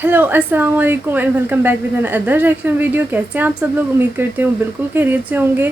Hello अस्सलाम वालेकुम and welcome back with another reaction video. कैसे हैं आप सब लोग? उम्मीद करते हूँ बिल्कुल खैरियत से होंगे।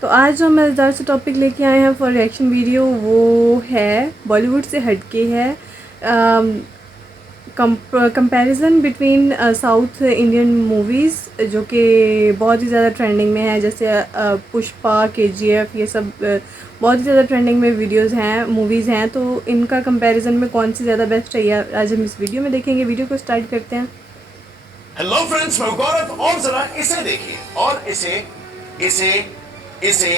तो आज जो मज़ेदार से टॉपिक लेके आए हैं फॉर रिएक्शन वीडियो वो है बॉलीवुड से हटके है comparison between south Indian movies जो कि बहुत ही ज़्यादा ट्रेंडिंग में है, जैसे पुष्पा, केजीएफ, ये सब बहुत ही ज़्यादा ट्रेंडिंग में वीडियोस हैं, मूवीज़ हैं। तो इनका कंपैरिजन में कौन सी ज़्यादा बेस्ट है आज हम इस वीडियो में देखेंगे। वीडियो को स्टार्ट करते हैं। हेलो फ्रेंड्स, मैं गौरव और जरा इसे देखिए और इसे इसे इसे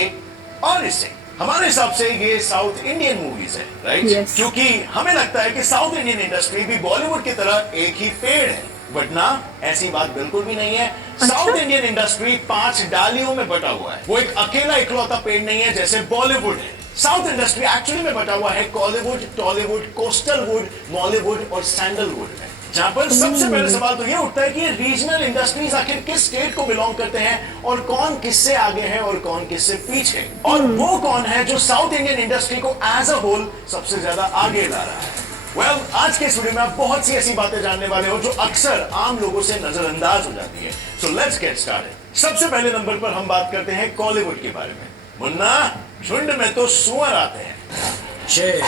और इसे। हमारे हिसाब से ये साउथ इंडियन मूवीज है, राइट? Yes. क्योंकि हमें लगता है कि साउथ इंडियन इंडस्ट्री भी बॉलीवुड की तरह एक ही पेड़ है, बट ना, ऐसी बात बिल्कुल भी नहीं है। साउथ इंडियन इंडस्ट्री 5 डालियों में बटा हुआ है। वो एक अकेला इकलौता पेड़ नहीं है जैसे बॉलीवुड है। साउथ इंडस्ट्री एक्चुअली में बटा हुआ है Kollywood, Tollywood, coastal would, Mollywood और सैंडलवुड में। जहां पर सबसे पहले सवाल तो ये उठता है कि ये रीजनल इंडस्ट्रीज आखिर किस स्टेट को बिलोंग करते हैं और कौन किससे आगे है और कौन किससे पीछे, और वो कौन है जो साउथ इंडियन इंडस्ट्री को एज अ होल सबसे ज्यादा आगे ला रहा है। वेल, आज के इस वीडियो में आप बहुत सी ऐसी बातें जानने वाले हो जो अक्सर आम लोगों से नजरअंदाज हो जाती है। So let's get started. सबसे पहले नंबर पर हम बात करते हैं कॉलीवुड के बारे में। मुन्ना, झुंड में तो सुअर आते हैं, शेर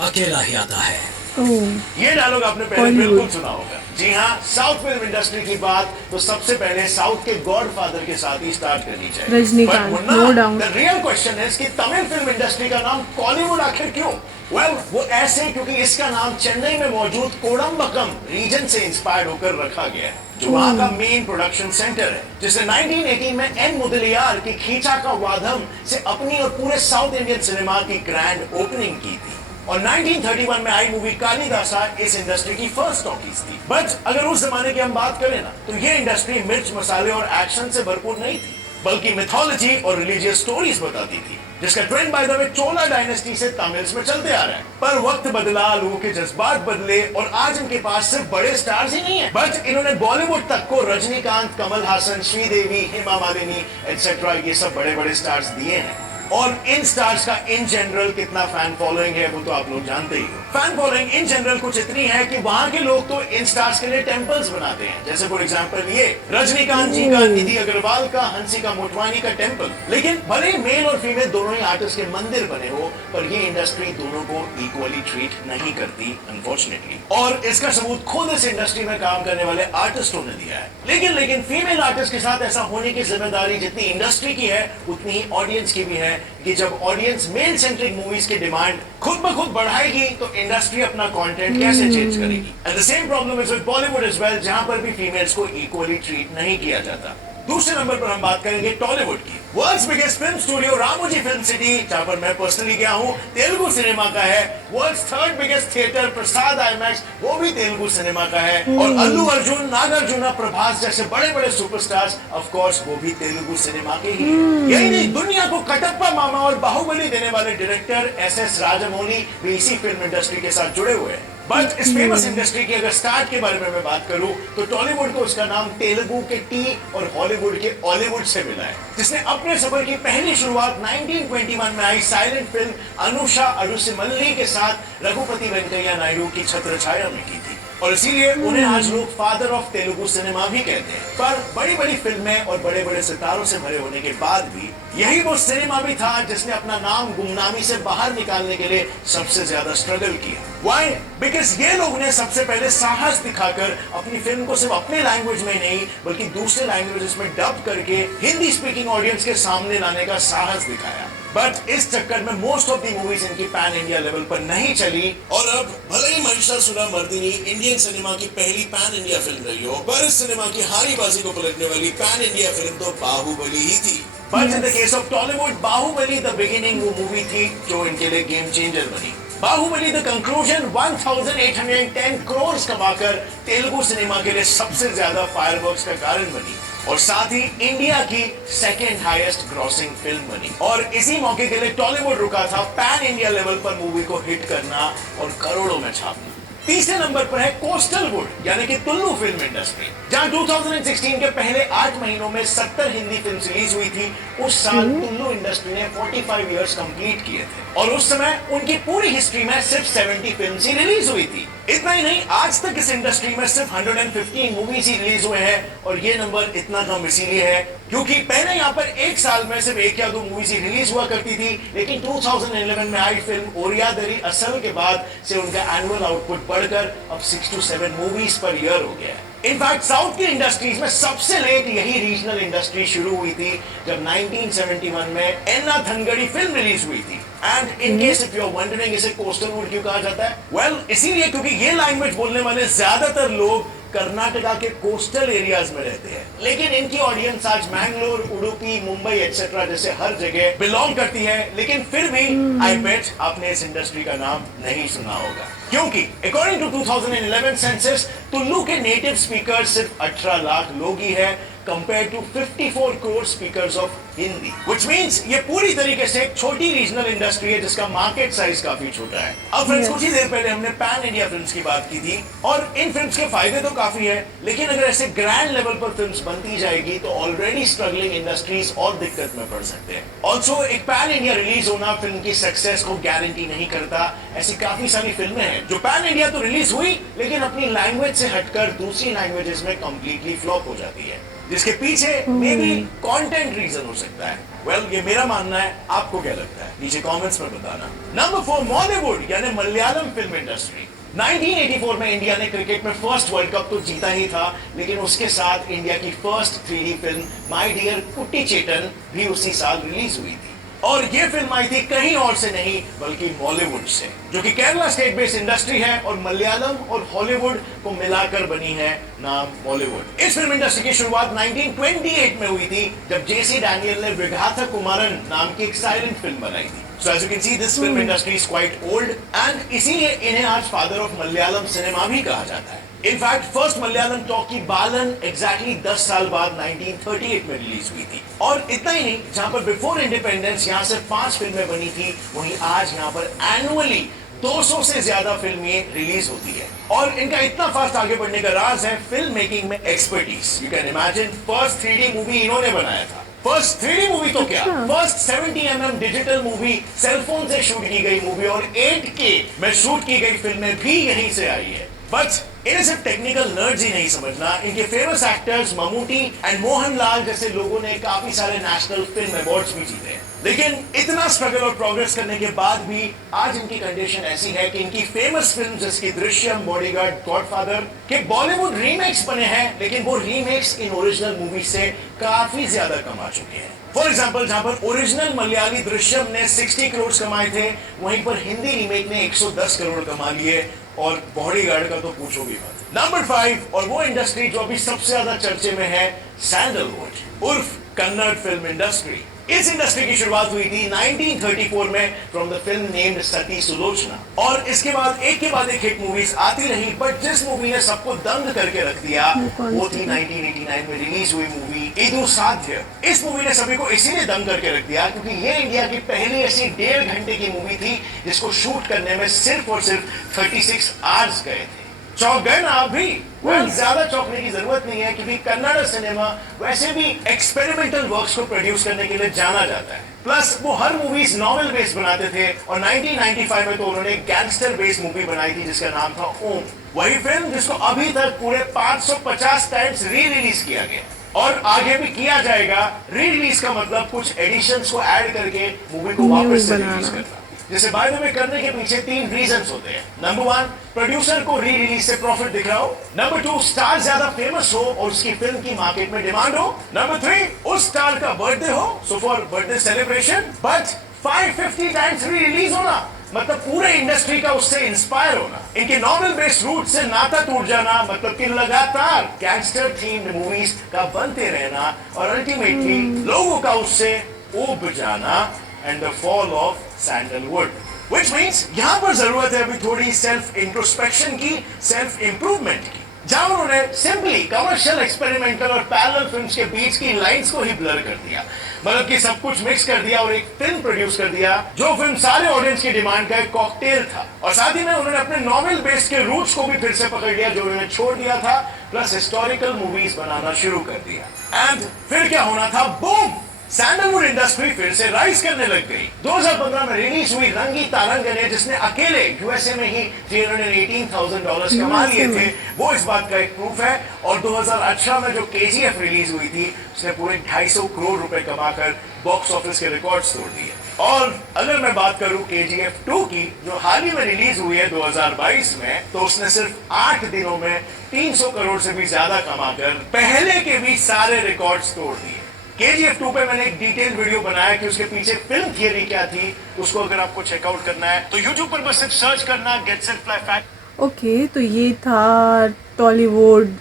अकेला ही आता है। ये डायलॉग आपने पहले बिल्कुल सुना होगा। जी हाँ, साउथ फिल्म इंडस्ट्री की बात तो सबसे पहले साउथ के गॉडफादर के साथ ही स्टार्ट करनी चाहिए, Rajinikanth, no doubt. The real question है कि तमिल फिल्म इंडस्ट्री का नाम कॉलीवुड आखिर क्यों? वेल, वो ऐसे क्योंकि इसका नाम चेन्नई में मौजूद कोडम्बक्कम रीजन से इंस्पायर्ड होकर रखा गया है, जो वहां का मेन प्रोडक्शन सेंटर है, जिसे 1918 में एन मुदलियार की खींचा का वाधम से अपनी और पूरे साउथ इंडियन सिनेमा की ग्रैंड ओपनिंग की थी। और 1931 में आई मूवी कालिदासा इस इंडस्ट्री की फर्स्ट टॉकीज थी। बट अगर उस जमाने की हम बात करें ना, तो ये इंडस्ट्री मिर्च मसाले और एक्शन से भरपूर नहीं थी, बल्कि मिथोलॉजी और रिलीजियस स्टोरीज बताती थी, जिसका trend by the way Chola dynasty से तमिल्स में चलते आ रहा है। पर वक्त बदला, लोगों के जज्बात बदले और आज इनके पास सिर्फ बड़े स्टार्स ही नहीं है, बट इन्होंने बॉलीवुड तक को रजनीकांत, कमल हासन, श्रीदेवी, हेमा मालिनी एटसेट्रा ये सब बड़े बड़े स्टार्स दिए हैं। और इन स्टार्स का इन जनरल कितना फैन फॉलोइंग है वो तो आप लोग जानते ही हो। फैन फॉलोइंग इन जनरल कुछ इतनी है कि वहां के लोग तो इन स्टार्स के लिए टेंपल्स बनाते हैं, जैसे फॉर एग्जांपल ये रजनीकांत जी का, निधि अग्रवाल का, हंसिका मोटवानी का टेंपल। लेकिन भले मेल और फीमेल दोनों ही आर्टिस्ट के मंदिर बने हो, पर ये इंडस्ट्री दोनों को इक्वली ट्रीट नहीं करती, अनफॉर्चुनेटली। और इसका सबूत खुद इस इंडस्ट्री में काम करने वाले आर्टिस्टों ने दिया है। लेकिन फीमेल आर्टिस्ट के साथ ऐसा होने की जिम्मेदारी जितनी इंडस्ट्री की है उतनी ही ऑडियंस की भी है, कि जब ऑडियंस मेल सेंट्रिक मूवीज की डिमांड खुद ब खुद बढ़ाएगी तो इंडस्ट्री अपना कंटेंट कैसे चेंज करेगी। And the same problem is with Bollywood as well, जहां पर भी फीमेल्स को इक्वली ट्रीट नहीं किया जाता। दूसरे नंबर पर हम बात करेंगे टॉलीवुड की। World's biggest film studio Ramoji film city, जहां पर मैं पर्सनली गया हूं, तेलुगु सिनेमा का है। वर्ल्ड्स थर्ड बिगेस्ट थिएटर प्रसाद आईमैक्स, वो भी तेलुगु सिनेमा का है। और अल्लू अर्जुन, नागार्जुन, प्रभास जैसे बड़े बड़े सुपरस्टार्स ऑफ कोर्स वो भी तेलुगु सिनेमा के ही हैं। यही नहीं, दुनिया को कटप्पा मामा और बाहुबली देने वाले डायरेक्टर एस राजमौली भी इसी फिल्म इंडस्ट्री के साथ जुड़े हुए हैं। बट इस फेमस इंडस्ट्री की अगर स्टार्ट के बारे में मैं बात करूं तो टॉलीवुड को उसका नाम तेलुगु के टी और हॉलीवुड के ऑलीवुड से मिला है, जिसने अपने सफर की पहली शुरुआत 1921 में आई साइलेंट फिल्म अनुषा अडुसिमल्ली के साथ रघुपति वेंकैया नायडू की छत्रछाया में की थी। और इसीलिए उन्हें आज लोग फादर ऑफ तेलुगु सिनेमा भी कहते हैं। पर बड़ी बड़ी फिल्में और बड़े बड़े सितारों से भरे होने के बाद भी यही वो सिनेमा भी था जिसने अपना नाम गुमनामी से बाहर निकालने के लिए सबसे ज्यादा स्ट्रगल किया। Why? Because ये लोग ने सबसे पहले साहस दिखाकर अपनी फिल्म को सिर्फ अपने लैंग्वेज में नहीं बल्कि दूसरे लैंग्वेजेस में डब करके हिंदी स्पीकिंग ऑडियंस के सामने लाने का साहस दिखाया। बट इस चक्कर में मोस्ट ऑफ दी मूवीज इनकी पैन इंडिया लेवल पर नहीं चली, और अब भले ही महिषासुरमर्दिनी इंडियन सिनेमा की पहली पैन इंडिया फिल्म रही हो, पर इस सिनेमा की हारी बाजी को पलटने वाली पैन इंडिया फिल्म तो बाहुबली ही थी। But in the case of Tollywood, Baahubali the beginning वो मूवी थी जो इनके लिए गेम चेंजर बनी। बाहुबली द कंक्लूजन 1810 करोड़ कमाकर तेलुगु सिनेमा के लिए सबसे ज्यादा फायरवर्क्स का कारण बनी, और साथ ही इंडिया की सेकेंड हाईएस्ट ग्रॉसिंग फिल्म बनी। और इसी मौके के लिए टॉलीवुड रुका था पैन इंडिया लेवल पर मूवी को हिट करना और करोड़ों में छापना। तीसरे नंबर पर है कोस्टल वुड यानी कि तुल्लू फिल्म इंडस्ट्री, जहां 2016 के पहले 8 महीनों में 70 हिंदी फिल्म रिलीज हुई थी। उस साल तुल्लू इंडस्ट्री ने 45 इयर्स कंप्लीट किए थे, और उस समय उनकी पूरी हिस्ट्री में सिर्फ 70 फिल्म ही रिलीज हुई थी। इतना ही नहीं, आज तक इस इंडस्ट्री में सिर्फ 115 मूवीज ही रिलीज हुए हैं और ये नंबर इतना कम इसीलिए है क्योंकि पहले यहाँ पर एक साल में सिर्फ 1 या 2 मूवीज ही रिलीज हुआ करती थी, लेकिन 2011 में आई फिल्म ओरियादरी असल के बाद से उनका एनुअल आउटपुट बढ़कर अब 6 to 7 मूवीज पर ईयर हो गया है। इनफैक्ट साउथ की इंडस्ट्रीज में सबसे लेट यही रीजनल इंडस्ट्री शुरू हुई थी जब 1971 में एन्ना थनगड़ी फिल्म रिलीज हुई थी। And in case if you are wondering इसे कोस्टल वुड क्यों कहा जाता है, वेल इसीलिए क्योंकि ये लैंग्वेज बोलने वाले ज्यादातर लोग कर्नाटका के कोस्टल एरियाज में रहते हैं, लेकिन इनकी ऑडियंस आज मैंगलोर, उडुपी, मुंबई एक्सेट्रा जैसे हर जगह बिलोंग करती है। लेकिन फिर भी आई बेट आपने इस इंडस्ट्री का नाम नहीं सुना होगा क्योंकि अकॉर्डिंग टू 2011 सेंसस टुल्लू के नेटिव स्पीकर सिर्फ 18 लाख लोग ही है compared to 54 crore speakers of Hindi, which means ये पूरी तरीके से एक छोटी रीजनल इंडस्ट्री है जिसका मार्केट साइज काफी छोटा है। अब फ्रेंड्स कुछ ही देर पहले हमने पैन इंडिया फिल्म्स की बात की थी और इन फिल्म्स के फायदे तो काफी है, लेकिन अगर ऐसे ग्रैंड लेवल पर फिल्म्स बनती जाएगी तो ऑलरेडी स्ट्रगलिंग इंडस्ट्रीज और दिक्कत में पड़ सकते हैं। ऑल्सो एक पैन इंडिया रिलीज होना फिल्म की सक्सेस को गारंटी नहीं करता। ऐसी काफी सारी फिल्में हैं जो पैन इंडिया तो रिलीज हुई लेकिन अपनी लैंग्वेज से हटकर दूसरी लैंग्वेजेस में कंप्लीटली फ्लॉप हो जाती है, जिसके पीछे मे बी कंटेंट रीजन हो सकता है। वेल ये मेरा मानना है, आपको क्या लगता है नीचे कमेंट्स में बताना। नंबर 4 मॉलीवुड यानी मलयालम फिल्म इंडस्ट्री। 1984 में इंडिया ने क्रिकेट में फर्स्ट वर्ल्ड कप तो जीता ही था, लेकिन उसके साथ इंडिया की first 3D film my dear कुट्टी चेतन भी उसी साल रिलीज हुई थी और ये फिल्म आई थी कहीं और से नहीं बल्कि बॉलीवुड से, जो कि केरला स्टेट बेस्ड इंडस्ट्री है और मलयालम और हॉलीवुड को मिलाकर बनी है नाम बॉलीवुड। इस फिल्म इंडस्ट्री की शुरुआत 1928 में हुई थी जब जेसी डैनियल ने विघाथा कुमारन नाम की एक साइलेंट फिल्म बनाई थी। So as you can see, this film industry is quite old and इसीलिए इन्हें आज फादर ऑफ मलयालम सिनेमा भी कहा जाता है। इनफैक्ट फर्स्ट मलयालम टॉकी बालन एग्जैक्टली 10 साल बाद 1938 में रिलीज हुई थी और इतना ही नहीं, जहां पर बिफोर इंडिपेंडेंस यहाँ से 5 फिल्में बनी थी, वहीं आज यहाँ पर एनुअली 200 से ज्यादा फिल्में रिलीज होती है और इनका इतना फास्ट आगे बढ़ने का राज है फिल्म मेकिंग में expertise. You can imagine first 3D movie इन्होंने बनाया था। फर्स्ट 3D मूवी तो क्या, first 70mm digital movie, cellphone से शूट की गई मूवी और 8K में शूट की गई फिल्में भी यहीं से आई है। बट इन्हें सिर्फ टेक्निकल नर्ड्स ही नहीं समझना, इनके famous actors Mammootty and Mohanlal जैसे लोगों ने काफी सारे नेशनल फिल्म अवार्ड्स भी जीते हैं। लेकिन इतना स्ट्रगल और प्रोग्रेस करने के बाद भी आज इनकी कंडीशन ऐसी है कि इनकी फेमस फिल्म जैसे दृश्यम, बॉडीगार्ड, गॉडफादर के बॉलीवुड रीमेक्स बने हैं, लेकिन वो रीमेक्स इन ओरिजिनल मूवी से काफी ज्यादा कमा चुके हैं। फॉर एग्जाम्पल, जहां पर ओरिजिनल मलयाली दृश्यम ने 60 करोड़ कमाए थे, वहीं पर हिंदी रीमेक ने 110 करोड़ कमा लिए और बॉडीगार्ड का तो पूछो भी मत। नंबर 5 और वो इंडस्ट्री जो अभी सबसे ज्यादा चर्चे में है, सैंडलवुड उर्फ कन्नड़ फिल्म इंडस्ट्री। इस इंडस्ट्री की शुरुआत हुई थी 1934 में फ्रॉम द फिल्म नेम्ड सती सुलोचना और इसके बाद एक के बाद एक हिट मूवीज आती रही, बट जिस मूवी ने सबको दंग करके रख दिया वो थी 1989 में रिलीज हुई मूवी इदु साध्य। इस मूवी ने सभी को इसीलिए दंग करके रख दिया क्योंकि ये इंडिया की पहली ऐसी 1.5 घंटे की मूवी थी जिसको शूट करने में सिर्फ और सिर्फ 36 आवर्स गए थे। चौंक गए ना आप भी? ज्यादा चौंकने की जरूरत नहीं है क्योंकि कन्नड़ सिनेमा वैसे भी एक्सपेरिमेंटल वर्क्स को प्रोड्यूस करने के लिए जाना जाता है। प्लस वो हर मूवीज नॉवेल बेस्ड बनाते थे और 1995 में तो उन्होंने गैंगस्टर बेस्ड मूवी बनाई थी जिसका नाम था ओम। वही फिल्म जिसको अभी तक पूरे 550 टाइम्स री रिलीज किया गया और आगे भी किया जाएगा। री रिलीज का मतलब कुछ एडिशंस को ऐड करके मूवी को वापस से रिलीज करना, जिसे बाय द वे करने के पीछे 3 रीजंस होते हैं। नंबर 1, प्रोड्यूसर को री रिलीज से प्रॉफिट दिख रहा हो। नंबर 2, स्टार ज्यादा फेमस हो और उसकी फिल्म की मार्केट में डिमांड हो। नंबर 3, उस स्टार का बर्थडे हो, so for birthday celebration. But 550 times re release होना मतलब पूरे इंडस्ट्री का उससे इंस्पायर होना, इनके नॉवेल बेस्ड रूट से नाता टूट जाना मतलब कि लगातार गैंगस्टर थीम्ड मूवीज का बनते रहना और अल्टीमेटली लोगों का उससे ऊब जाना and the fall of sandalwood, which means यहाँ पर जरूरत है अभी थोड़ी सेल्फ इंट्रोस्पेक्शन की, सेल्फ इंप्रूवमेंट की, जहां उन्होंने सिंपली कमर्शियल, एक्सपेरिमेंटल और पैरेलल फिल्म्स के बीच की लाइंस को ही ब्लर कर दिया, मतलब कि सब कुछ मिक्स कर दिया और एक फिल्म प्रोड्यूस कर दिया जो फिल्म सारे ऑडियंस की डिमांड का एक कॉकटेल था। और साथ ही में उन्होंने अपने नॉवेल बेस्ड के रूट्स को भी फिर से पकड़ लिया जो उन्होंने छोड़ दिया था, प्लस हिस्टोरिकल मूवीज बनाना शुरू कर दिया। एंड फिर क्या होना था, बूम, सैंडलवुड इंडस्ट्री फिर से राइज करने लग गई। 2015 में रिलीज हुई रंगी तारंगने, जिसने अकेले यूएसए में ही $318,000 कमा लिए थे, वो इस बात का एक प्रूफ है। और 2018 में जो केजीएफ रिलीज हुई थी, उसने पूरे 250 करोड़ रुपए कमाकर बॉक्स ऑफिस के रिकॉर्ड्स तोड़ दिए। और अगर मैं बात करूं केजीएफ 2 की, जो हाल ही में रिलीज हुई है 2022 में, तो उसने सिर्फ 8 दिनों में 300 करोड़ से भी ज्यादा कमाकर पहले के भी सारे रिकॉर्ड्स तोड़ दिए। केजीएफ 2 पे मैंने एक डिटेल वीडियो बनाया कि उसके पीछे फिल्म थियरी क्या थी। उसको अगर आपको चेकआउट करना है तो यूट्यूब पर बस सिर्फ सर्च करना get set fly fact. Okay, तो ये था टॉलीवुड,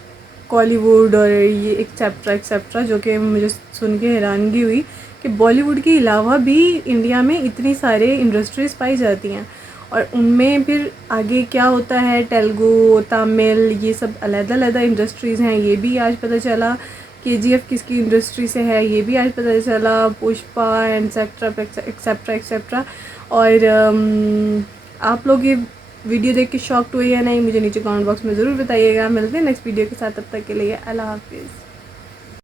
कॉलीवुड और ये एक्सेट्रा जो कि मुझे सुन के हैरानगी हुई कि बॉलीवुड के अलावा भी इंडिया में इतनी सारे इंडस्ट्रीज़ पाई जाती हैं, और उनमें फिर आगे क्या होता है, तेलुगु, तमिल, ये सब अलग-अलग इंडस्ट्रीज़ हैं, ये भी आज पता चला। केजीएफ किसकी इंडस्ट्री से है, ये भी आज पता चला। Pushpa and etcetera. और आप लोग ये वीडियो देख के शॉक्ड हुए या नहीं, मुझे नीचे कमेंट बॉक्स में ज़रूर बताइएगा। मिलते हैं नेक्स्ट वीडियो के साथ, तब तक के लिए अल्लाह हाफिज़।